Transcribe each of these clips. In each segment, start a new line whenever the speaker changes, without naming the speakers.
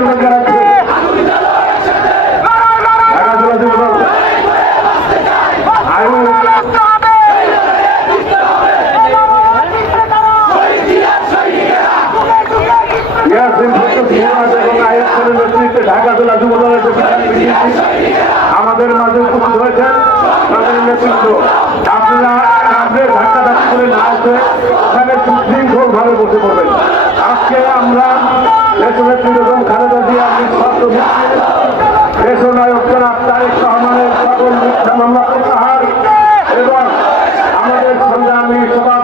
ঢাকা জেলা যুব দলের আমাদের মাঝে উপস্থিত হয়েছেন তাদের নেতৃত্ব আপনারা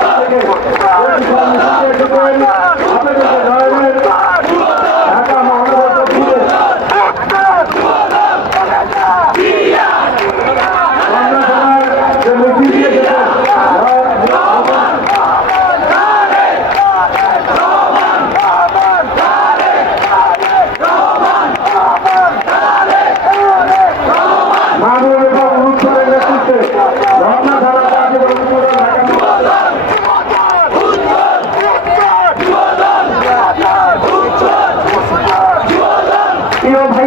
থেকে প্রিয় ভাই